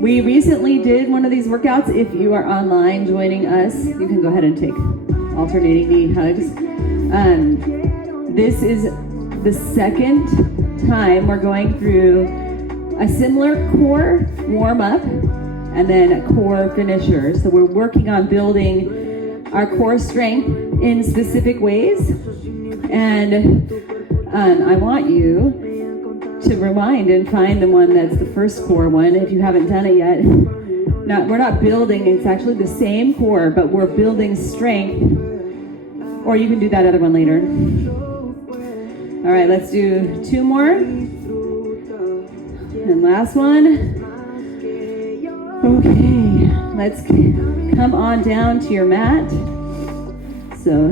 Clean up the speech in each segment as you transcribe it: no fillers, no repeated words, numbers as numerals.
We recently did one of these workouts. If you are online joining us, you can go ahead and take alternating knee hugs. This is the second time we're going through a similar core warm-up and then a core finisher. So we're working on building our core strength in specific ways. And I want you to rewind and find the one that's the first core one if you haven't done it yet. We're not building, it's actually the same core, but we're building strength. Or you can do that other one later. All right, let's do 2 more. And last one. Okay, let's come on down to your mat. So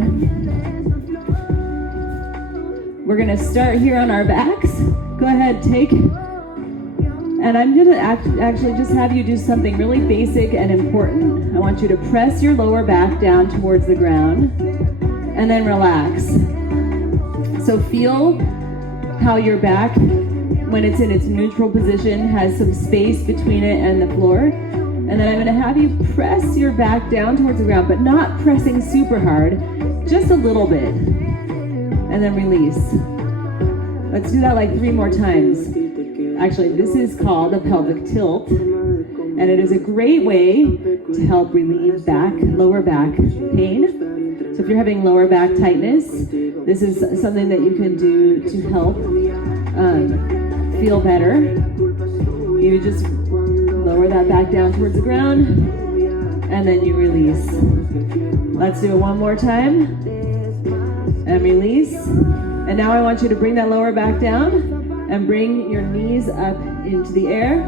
we're gonna start here on our backs. Go ahead, take, and I'm gonna actually just have you do something really basic and important. I want you to press your lower back down towards the ground and then relax. So feel how your back, when it's in its neutral position, has some space between it and the floor. And then I'm gonna have you press your back down towards the ground, but not pressing super hard, just a little bit. And then release. Let's do that like 3 more times. Actually, this is called a pelvic tilt, and it is a great way to help relieve lower back pain. So if you're having lower back tightness, this is something that you can do to help feel better. You just lower that back down towards the ground, and then you release. Let's do it 1 more time, and release. And now I want you to bring that lower back down and bring your knees up into the air.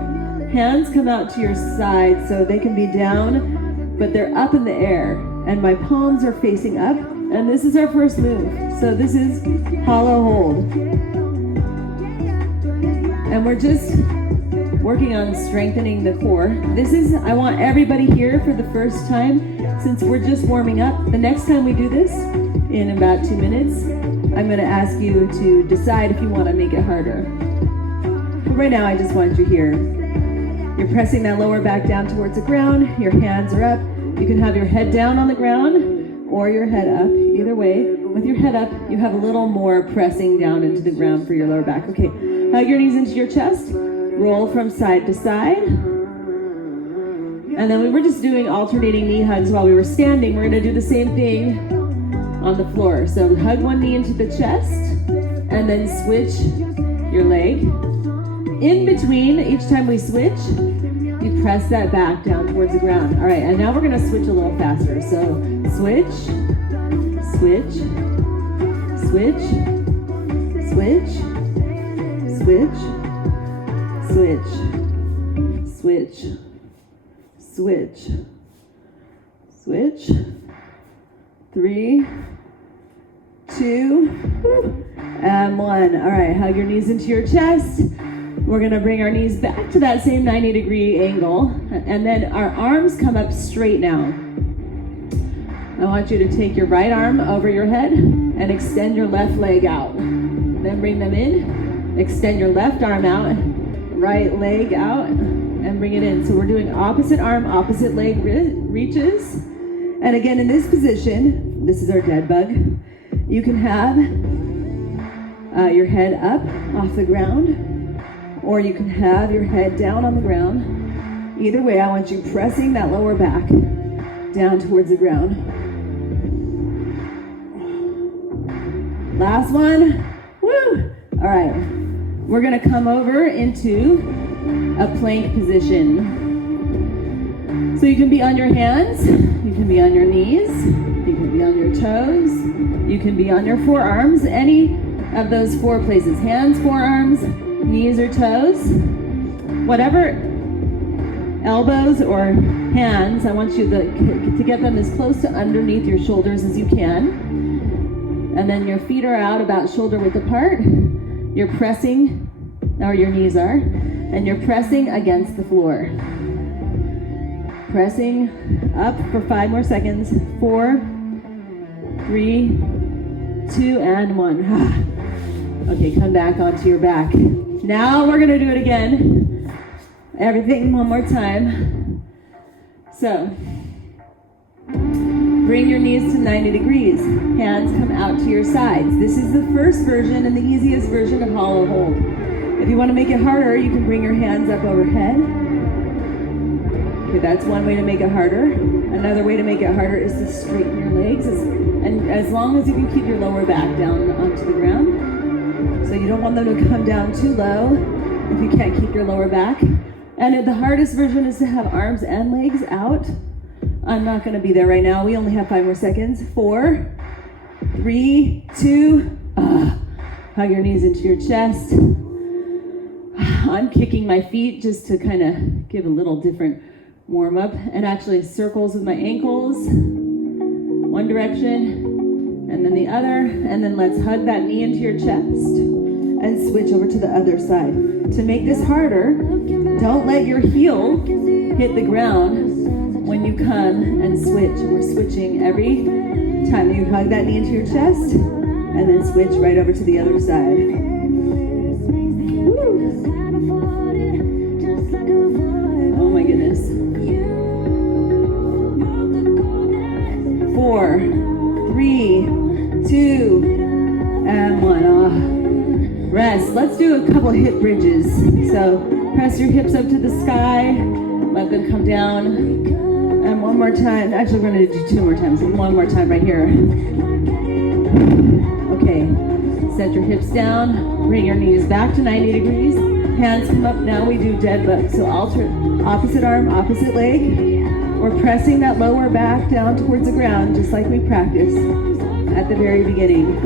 Hands come out to your side so they can be down, but they're up in the air. And my palms are facing up. And this is our first move. So this is hollow hold. And we're just working on strengthening the core. I want everybody here for the first time, since we're just warming up. The next time we do this, in about 2 minutes, I'm going to ask you to decide if you want to make it harder. But right now, I just want you here. You're pressing that lower back down towards the ground. Your hands are up. You can have your head down on the ground or your head up. Either way, with your head up, you have a little more pressing down into the ground for your lower back. Okay, hug your knees into your chest. Roll from side to side. And then we were just doing alternating knee hugs while we were standing. We're going to do the same thing on the floor. So hug one knee into the chest and then switch your leg. In between, each time we switch, you press that back down towards the ground. All right, and now we're gonna switch a little faster. So switch, switch, switch, switch, switch, switch, switch, switch, switch. 3, 2, and 1. All right, hug your knees into your chest. We're gonna bring our knees back to that same 90-degree angle, and then our arms come up straight now. I want you to take your right arm over your head and extend your left leg out. Then bring them in, extend your left arm out, right leg out, and bring it in. So we're doing opposite arm, opposite leg reaches. And again, in this position, this is our dead bug. You can have your head up off the ground, or you can have your head down on the ground. Either way, I want you pressing that lower back down towards the ground. Last one. Woo! All right. We're gonna come over into a plank position. So you can be on your hands, you can be on your knees, you can be on your toes, you can be on your forearms, any of those 4 places. Hands, forearms, knees or toes, whatever, elbows or hands. I want you to get them as close to underneath your shoulders as you can. And then your feet are out about shoulder width apart. You're pressing, or your knees are, and you're pressing against the floor. Pressing up for 5 more seconds. 4, 3, 2, and 1. Okay, come back onto your back. Now we're gonna do it again. everything one more time. So, bring your knees to 90 degrees. Hands come out to your sides. This is the first version and the easiest version of hollow hold. If you want to make it harder, you can bring your hands up overhead. Okay, that's one way to make it harder. Another way to make it harder is to straighten your legs, and as long as you can keep your lower back down onto the ground. So you don't want them to come down too low if you can't keep your lower back. And the hardest version is to have arms and legs out. I'm not going to be there right now. We only have 5 more seconds. 4, 3, 2, hug your knees into your chest. I'm kicking my feet just to kind of give a little different warm up, and actually circles with my ankles, one direction and then the other, and then let's hug that knee into your chest and switch over to the other side. To make this harder, don't let your heel hit the ground when you come and switch. We're switching every time you hug that knee into your chest and then switch right over to the other side. Oh my goodness. 4, 3, 2, and 1. Rest. Let's do a couple hip bridges. So press your hips up to the sky. Let them come down. And one more time. Actually, we're going to do 2 more times. One more time right here. Okay. Set your hips down. Bring your knees back to 90 degrees. Hands come up. Now we do dead bug. So opposite arm, opposite leg. We're pressing that lower back down towards the ground, just like we practiced at the very beginning.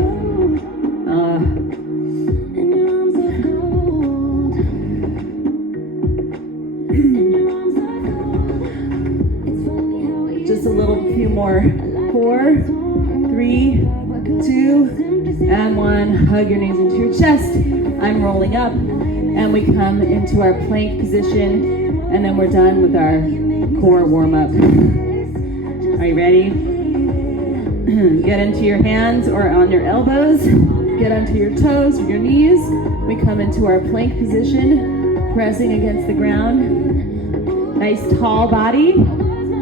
Just a little few more. 4, 3, 2, and 1. Hug your knees into your chest. I'm rolling up, and we come into our plank position, and then we're done with our core warm up. Are you ready? Get into your hands or on your elbows. Get onto your toes or your knees. We come into our plank position, pressing against the ground. Nice tall body.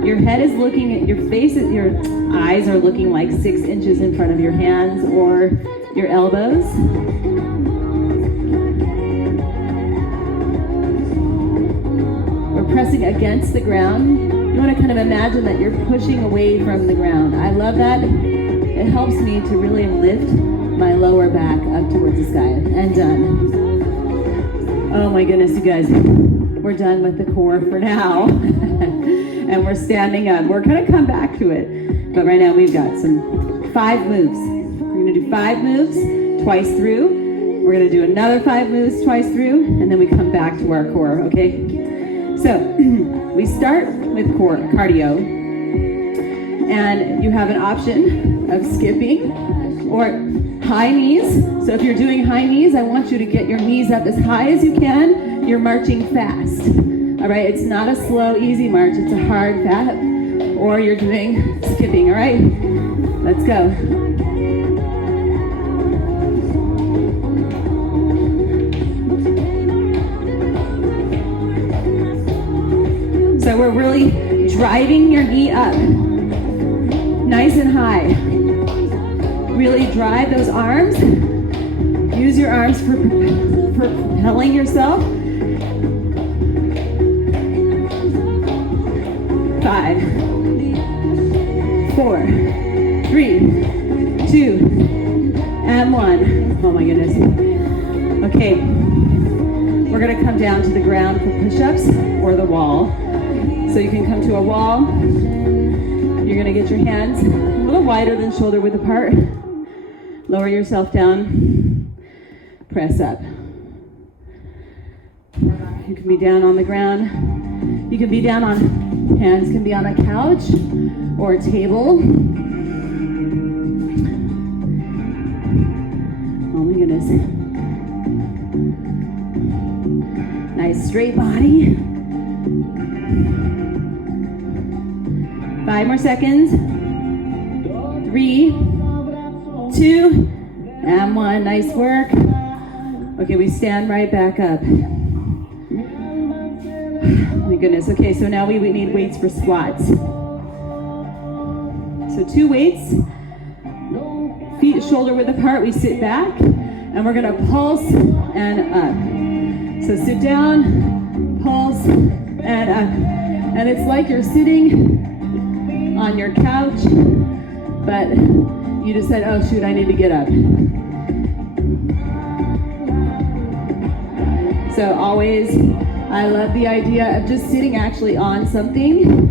Your head is looking at your face, your eyes are looking like 6 inches in front of your hands or your elbows. Pressing against the ground. You want to kind of imagine that you're pushing away from the ground. I love that. It helps me to really lift my lower back up towards the sky. And done. Oh my goodness, you guys. We're done with the core for now. And we're standing up. We're going to come back to it. But right now we've got some 5 moves. We're going to do 5 moves twice through. We're going to do another 5 moves twice through. And then we come back to our core, okay? So we start with core cardio, and you have an option of skipping or high knees. So if you're doing high knees, I want you to get your knees up as high as you can. You're marching fast. All right, it's not a slow, easy march. It's a hard, fast, or you're doing skipping. All right, let's go. So we're really driving your knee up, nice and high. Really drive those arms. Use your arms for propelling yourself. 5, 4, 3, 2, and 1. Oh my goodness. Okay, we're gonna come down to the ground for push-ups or the wall. So you can come to a wall. You're gonna get your hands a little wider than shoulder width apart. Lower yourself down. Press up. You can be down on the ground. You can be down on, hands can be on a couch or a table. Oh my goodness. Nice straight body. 5 more seconds. 3, 2, and 1. Nice work. Okay, we stand right back up. My goodness. Okay, so now we need weights for squats. So 2 weights, feet shoulder width apart. We sit back and we're gonna pulse and up. So sit down, pulse and up. And it's like you're sitting on your couch, but you just said, oh shoot, I need to get up. So always, I love the idea of just sitting actually on something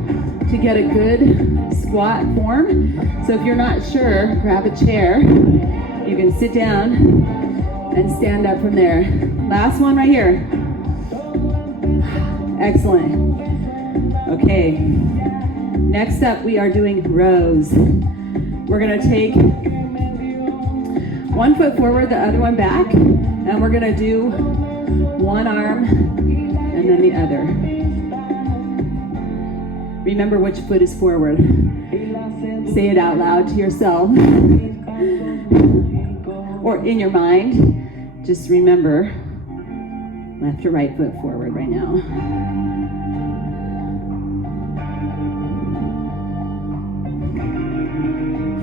to get a good squat form. So if you're not sure, grab a chair. You can sit down and stand up from there. Last one right here. Excellent. Okay. Next up, we are doing rows. We're gonna take 1 foot forward, the other one back, and we're gonna do one arm and then the other. Remember which foot is forward. Say it out loud to yourself. Or in your mind, just remember left or right foot forward right now.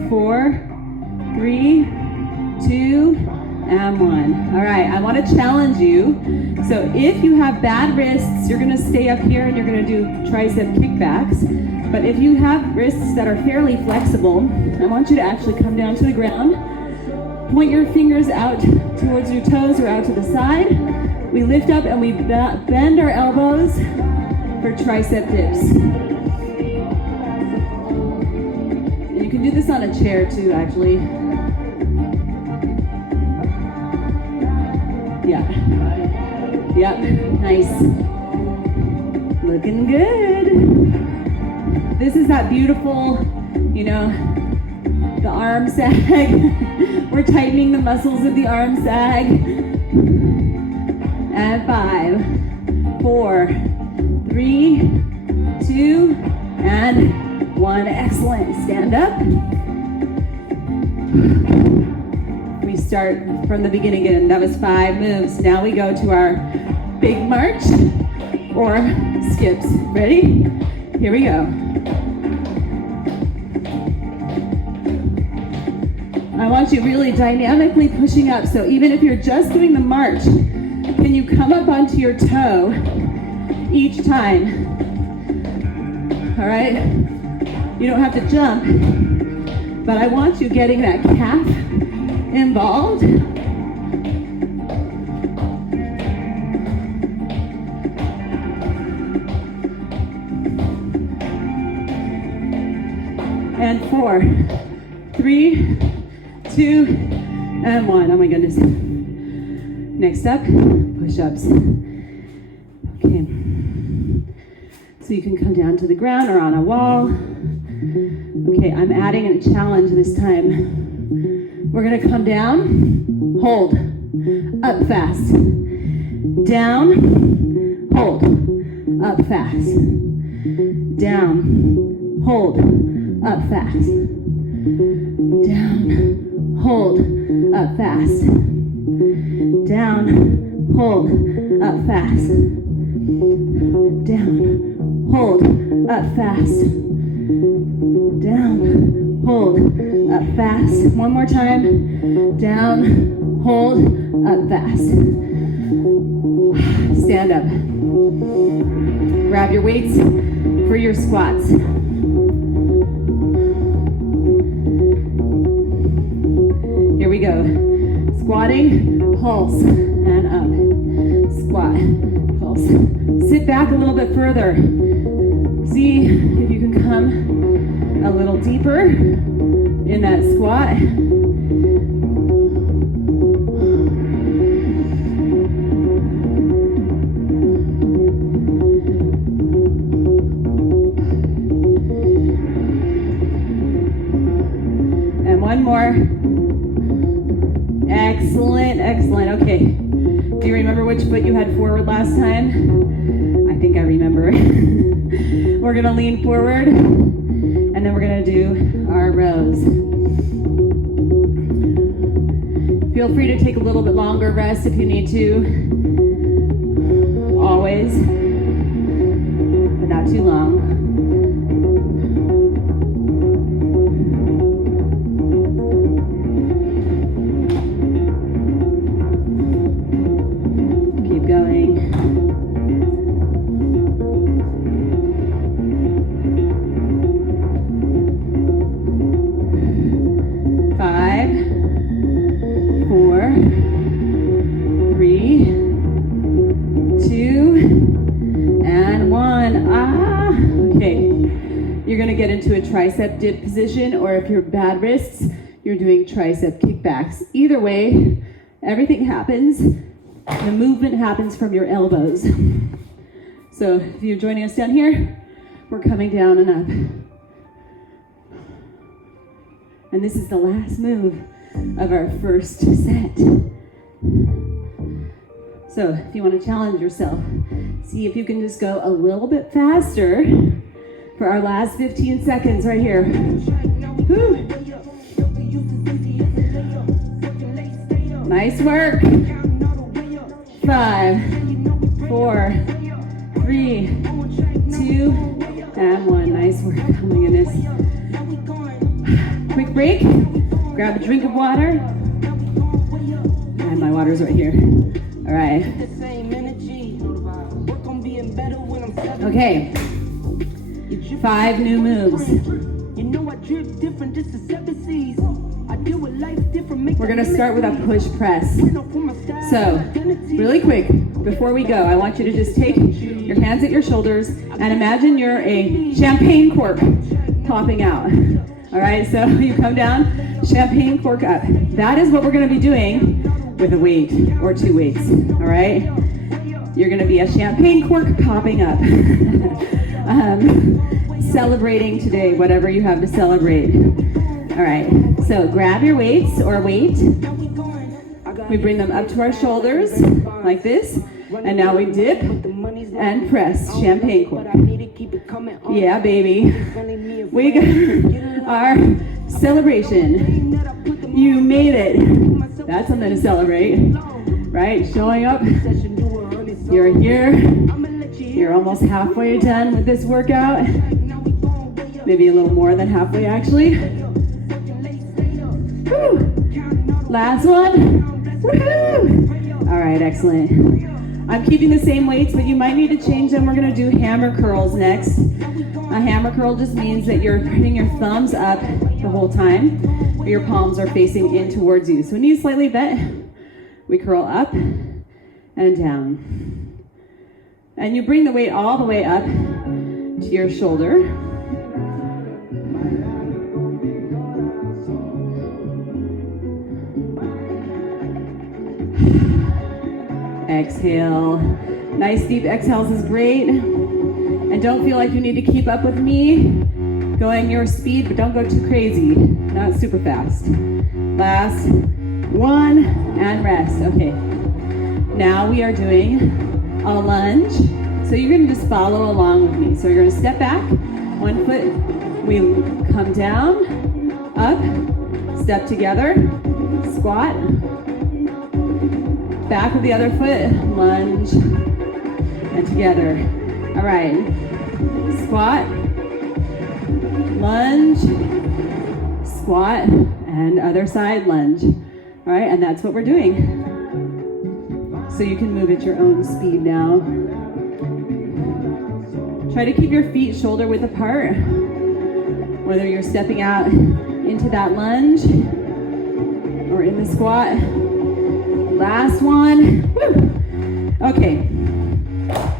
Four, three, two, and one. All right, I want to challenge you. So if you have bad wrists, you're going to stay up here and you're going to do tricep kickbacks. But if you have wrists that are fairly flexible, I want you to actually come down to the ground. Point your fingers out towards your toes or out to the side. We lift up and we bend our elbows for tricep dips. And you can do this on a chair too, actually. Yeah. Yep, nice. Looking good. This is that beautiful, the arm sag. We're tightening the muscles of the arm sag. And 5, 4, 3, 2, and 1. Excellent. Stand up. We start from the beginning again. That was 5 moves. Now we go to our big march or skips. Ready? Here we go. I want you really dynamically pushing up. So even if you're just doing the march, can you come up onto your toe each time? All right? You don't have to jump, but I want you getting that calf involved. And 4, 3, 2, and 1. Oh my goodness. Next up, push-ups. Okay. So you can come down to the ground or on a wall. Okay, I'm adding a challenge this time. We're gonna come down, hold, up fast. Down, hold, up fast. Down, hold, up fast. Down, hold, up fast. Down, hold, up fast. Down, hold, up fast. Down, hold, up fast. One more time. Down, hold, up fast. Stand up. Grab your weights for your squats. Here we go. Squatting, pulse, and up. Squat, pulse. Sit back a little bit further. See if you can come a little deeper in that squat. And one more. Excellent, excellent. Okay. Do you remember which foot you had forward last time? I think I remember. We're gonna lean forward and then we're gonna do our rows. Feel free to take a little bit longer rest if you need to. Always. too long. Keep going. 5, 4, 3, 2, and 1. Okay. You're gonna get into a tricep dip position, or if you're bad wrists, you're doing tricep kickbacks. Either way, everything happens. The movement happens from your elbows. So if you're joining us down here, we're coming down and up. And this is the last move of our first set. So if you want to challenge yourself, see if you can just go a little bit faster for our last 15 seconds right here. Woo. Nice work. 5, 4, 3, 2, and 1. Nice work. Oh my goodness. Quick break. Grab a drink of water. And my water's right here. All right. Okay. 5 new moves. We're gonna start with a push press. So, really quick, before we go, I want you to just take your hands at your shoulders and imagine you're a champagne cork popping out. All right, so you come down, champagne cork up. That is what we're gonna be doing with a weight or 2 weights, all right? You're gonna be a champagne cork popping up. Celebrating today, whatever you have to celebrate. All right, so grab your weights or weight. We bring them up to our shoulders like this, and now we dip and press champagne cork. Yeah, baby. We got our celebration. You made it. That's something to celebrate, right? Showing up. You're here. You're almost halfway done with this workout. Maybe a little more than halfway, actually. Woo. Last one. Woohoo! All right, excellent. I'm keeping the same weights, but you might need to change them. We're gonna do hammer curls next. A hammer curl just means that you're putting your thumbs up the whole time, but your palms are facing in towards you. So knees slightly bent. We curl up and down. And you bring the weight all the way up to your shoulder. Exhale. Nice deep exhales is great. And don't feel like you need to keep up with me. Going your speed, but don't go too crazy. Not super fast. Last one, and rest. Okay. Now we are doing a lunge. So you're gonna just follow along with me. So you're gonna step back, 1 foot, we come down, up, step together, squat, back with the other foot, lunge, and together. All right, squat, lunge, squat, and other side, lunge. All right, and that's what we're doing. So you can move at your own speed now. Try to keep your feet shoulder width apart, whether you're stepping out into that lunge or in the squat. Last one. Woo. Okay.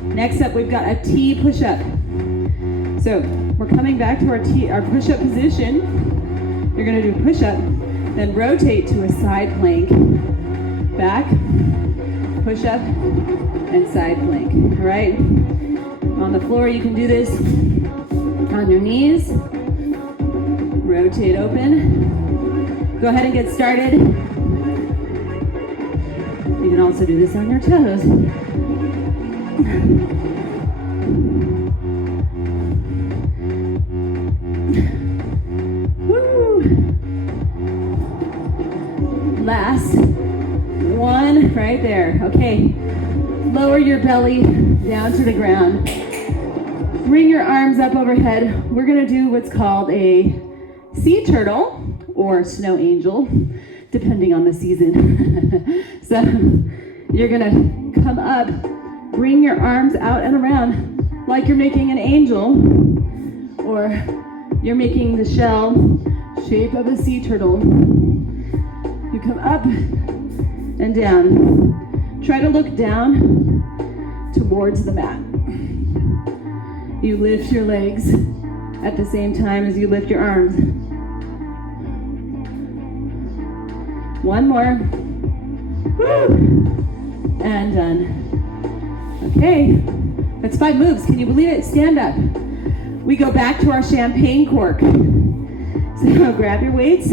Next up, we've got a T push-up. So we're coming back to our push-up position. You're gonna do a push-up, then rotate to a side plank. Back, push-up, and side plank. All right? On the floor, you can do this on your knees. Rotate open. Go ahead and get started. You can also do this on your toes. Woo. Last one right there. Okay. Lower your belly down to the ground. Bring your arms up overhead. We're gonna do what's called a sea turtle or snow angel, depending on the season. So you're gonna come up, bring your arms out and around like you're making an angel, or you're making the shell shape of a sea turtle. You come up and down. Try to look down towards the mat. You lift your legs at the same time as you lift your arms. One more. Woo! And done. Okay, that's 5 moves. Can you believe it? Stand up. We go back to our champagne cork. So grab your weights.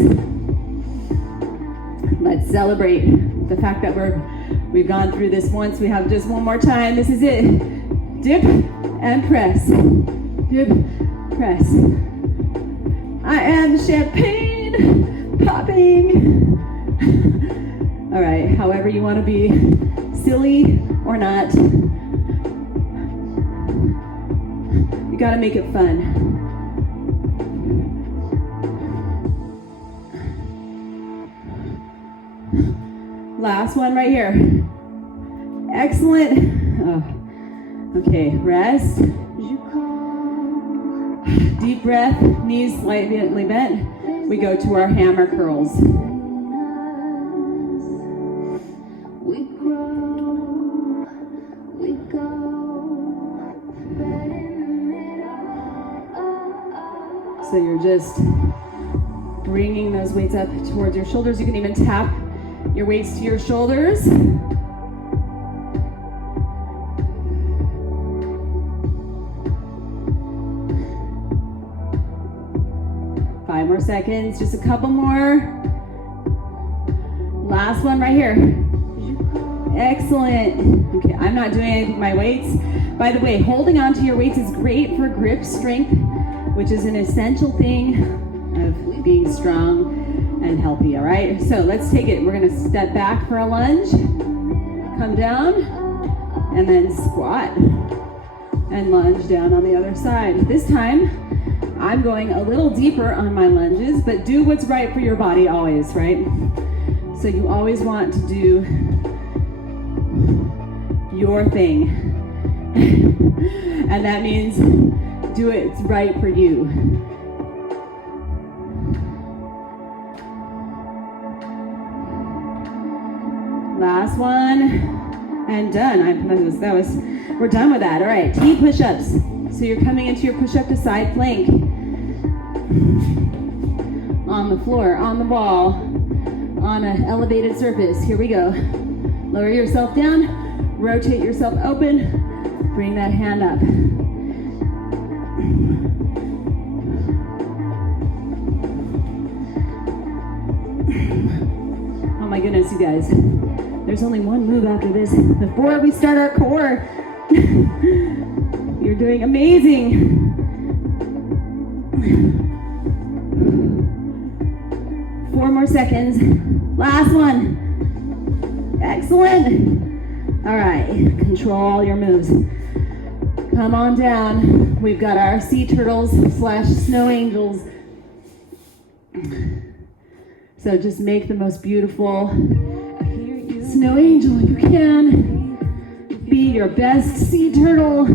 Let's celebrate the fact that we've gone through this once. We have just one more time. This is it. Dip and press. Dip, press. I am champagne popping. All right, however you want to be, silly or not, you got to make it fun. Last one right here. Excellent. Oh. Okay, rest. Deep breath, knees slightly bent. We go to our hammer curls. So you're just bringing those weights up towards your shoulders. You can even tap your weights to your shoulders. 5 more seconds, just a couple more. Last one right here. Excellent. Okay, I'm not doing anything with my weights. By the way, holding on to your weights is great for grip strength, which is an essential thing of being strong and healthy, all right? So let's take it. We're gonna step back for a lunge, come down, and then squat, and lunge down on the other side. This time, I'm going a little deeper on my lunges, but do what's right for your body always, right? So you always want to do your thing. And that means do it right for you. Last one, and done. We're done with that. All right, T push-ups. So you're coming into your push-up to side plank. On the floor, on the wall, on an elevated surface. Here we go. Lower yourself down, rotate yourself open, bring that hand up. Oh my goodness, you guys. There's only one move after this before we start our core. You're doing amazing. 4 more seconds. Last one. Excellent. All right, control your moves. Come on down. We've got our sea turtles / snow angels. So just make the most beautiful snow angel you can. Be your best sea turtle,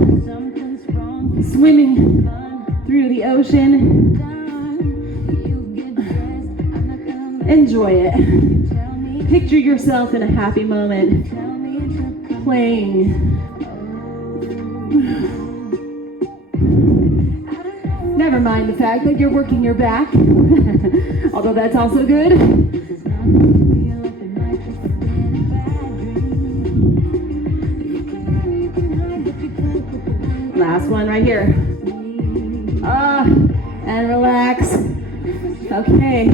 swimming through the ocean. Enjoy it. Picture yourself in a happy moment, playing. Never mind the fact that you're working your back, although that's also good. Last one right here. And relax. Okay.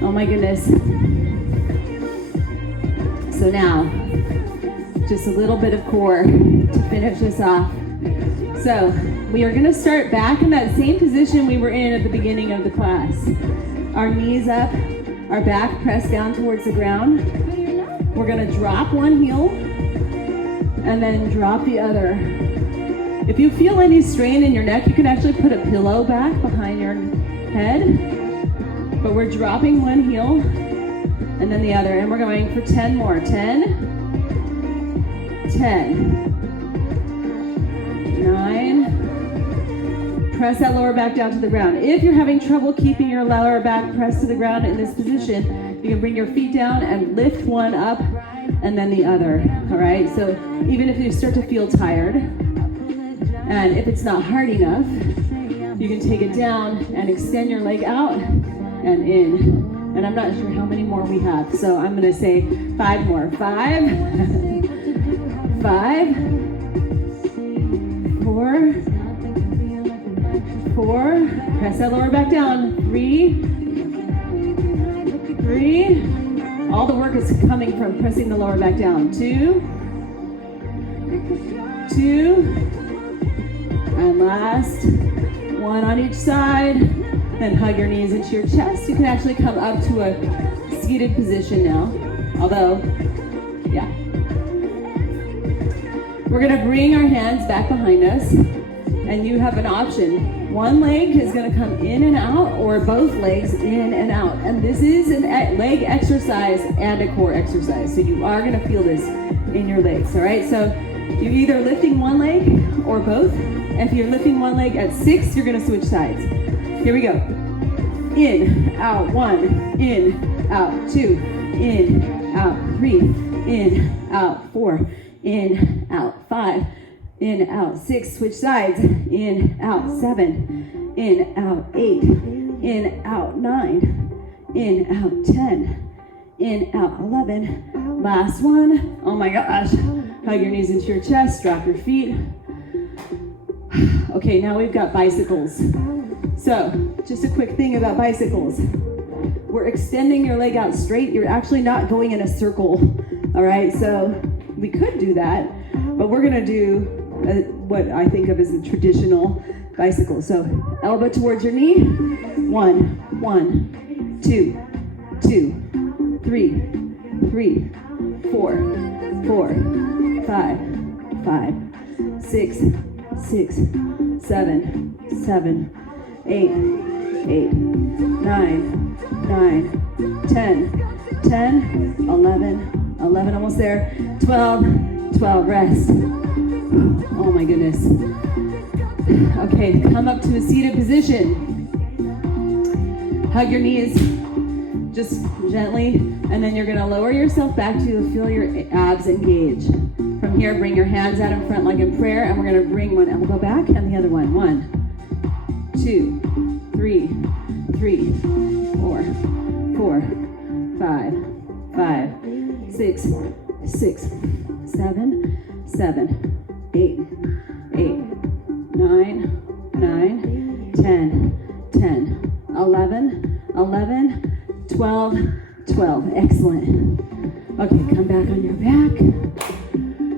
Oh my goodness. So now, just a little bit of core to finish this off. So we are going to start back in that same position we were in at the beginning of the class. Our knees up, our back pressed down towards the ground. We're going to drop one heel and then drop the other. If you feel any strain in your neck, you can actually put a pillow back behind your head. But we're dropping one heel and then the other, and we're going for 10 more. 10, 10, 9. Press that lower back down to the ground. If you're having trouble keeping your lower back pressed to the ground in this position, you can bring your feet down and lift one up and then the other, all right? So even if you start to feel tired, and if it's not hard enough, you can take it down and extend your leg out and in. And I'm not sure how many more we have, so I'm gonna say 5 more. 5, 5, 4, 4, press that lower back down. 3, 3, all the work is coming from pressing the lower back down. 2, 2, and last, 1 on each side, and hug your knees into your chest. You can actually come up to a seated position now, although, yeah. We're gonna bring our hands back behind us, and you have an option. One leg is gonna come in and out, or both legs in and out. And this is a leg exercise and a core exercise. So you are gonna feel this in your legs, all right? So you're either lifting one leg or both. If you're lifting one leg at 6, you're gonna switch sides. Here we go. In, out, 1, in, out, 2, in, out, 3, in, out, 4, in, out, 5, in, out, 6, switch sides, in, out, 7, in, out, 8, in, out, 9, in, out, 10, in, out, 11, last one. Oh my gosh, hug your knees into your chest, drop your feet. Okay, now we've got bicycles. So, just a quick thing about bicycles. We're extending your leg out straight. You're actually not going in a circle, all right? So, we could do that, but we're gonna do what I think of as the traditional bicycle. So, elbow towards your knee. 1, 2, 2, 3, 3, 4, 4, 5, 5, 6, 6, 7, 7, 8, 8, 9, 9, 10, 10, 11, 11, almost there, 12, 12, rest. Oh my goodness. Okay, come up to a seated position. Hug your knees just gently, and then you're gonna lower yourself back to feel your abs engage. From here, bring your hands out in front like in prayer, and we're gonna bring one elbow back and the other one. 1, 2, 3, 3, 4, 4, 5, 5, 6, 6, 7, 7, 8, 8, 9, 9, 10, 10, 11, 11, 12, 12. Excellent. Okay, come back on your back.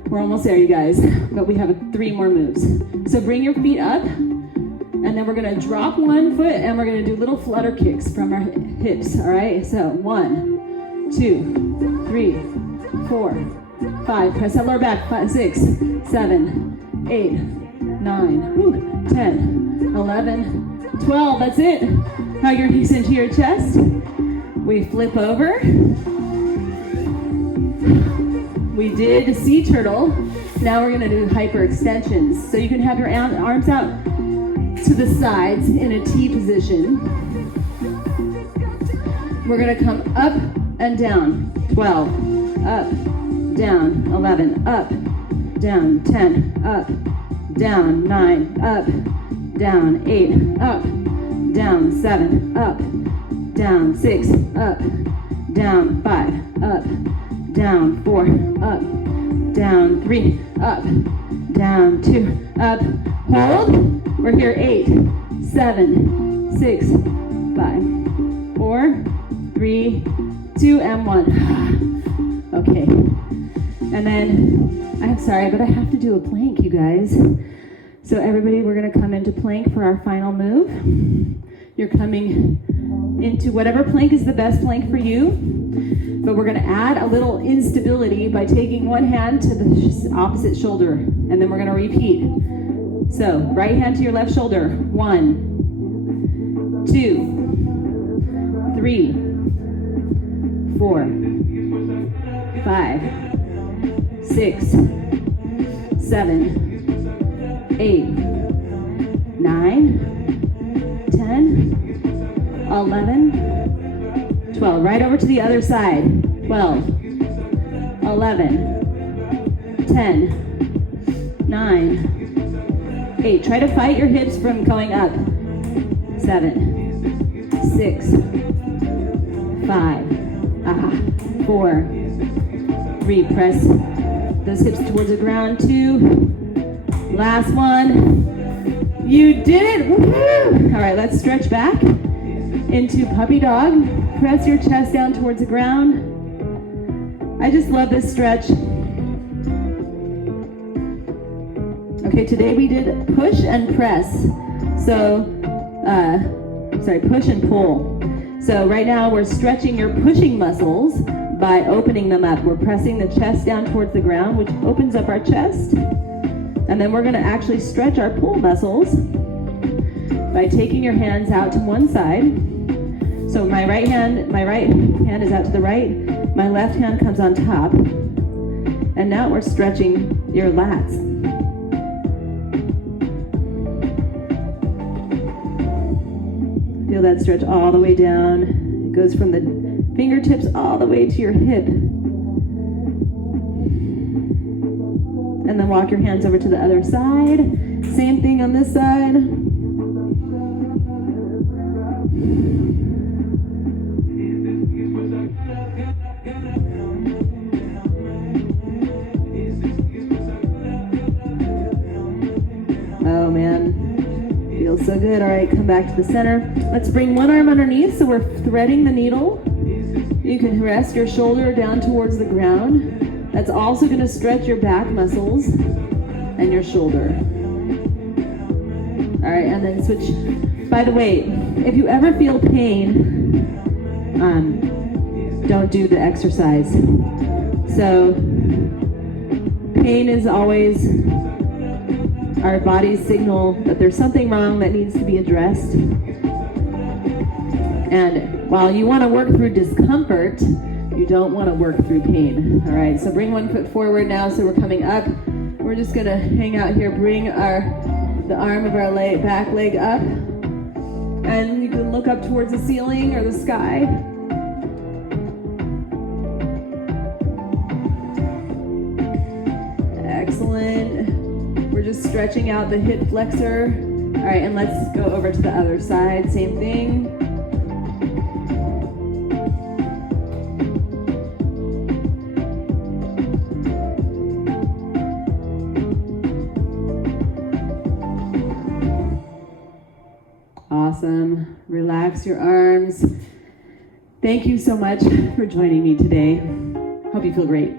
We're almost there, you guys, but we have 3 more moves. So bring your feet up, and then we're gonna drop one foot, and we're gonna do little flutter kicks from our hips, all right? So 1, 2, 3, 4, 5. Press that lower back. 5, 6, 7, 8, 9, 10, 11, 12. That's it. Hug your knees into your chest. We flip over. We did sea turtle. Now we're gonna do hyper extensions. So you can have your arms out to the sides in a T position. We're gonna come up and down. 12, up, down, 11, up, down, 10, up, down, 9, up, down, 8, up, down, 7, up, down, 6, up, down, 5, up, down, 4, up, down, 3, up, down, 2, up, hold. We're here, 8, 7, 6, 5, 4, 3, 2, and 1. Okay. And then, I'm sorry, but I have to do a plank, you guys. So everybody, we're gonna come into plank for our final move. You're coming into whatever plank is the best plank for you, but we're gonna add a little instability by taking one hand to the opposite shoulder, and then we're gonna repeat. So right hand to your left shoulder. 1, 2, 3, 4, 5, 6, 7, 8, 9, 10, 11, 12. Right over to the other side. 12, 11, 10, 9, 8. Try to fight your hips from going up. 7, 6, 5, 4, 3. Press those hips towards the ground. 2. Last one. You did it. Woo-hoo. All right, let's stretch back into puppy dog. Press your chest down towards the ground. I just love this stretch. Okay, today we did push and press. So, push and pull. So right now we're stretching your pushing muscles by opening them up. We're pressing the chest down towards the ground, which opens up our chest. And then we're gonna actually stretch our pull muscles by taking your hands out to one side. So my right hand is out to the right, my left hand comes on top. And now we're stretching your lats. Feel that stretch all the way down. It goes from the fingertips all the way to your hip. And then walk your hands over to the other side. Same thing on this side. Oh man, feels so good. All right, come back to the center. Let's bring one arm underneath so we're threading the needle. You can rest your shoulder down towards the ground. That's also going to stretch your back muscles and your shoulder. All right, and then switch. By the way, if you ever feel pain, don't do the exercise. So pain is always our body's signal that there's something wrong that needs to be addressed. And while you want to work through discomfort, you don't want to work through pain. All right, so bring one foot forward now so we're coming up. We're just going to hang out here, bring the arm of our back leg up. And you can look up towards the ceiling or the sky. Excellent. We're just stretching out the hip flexor. All right, and let's go over to the other side. Same thing. Awesome. Relax your arms. Thank you so much for joining me today. Hope you feel great.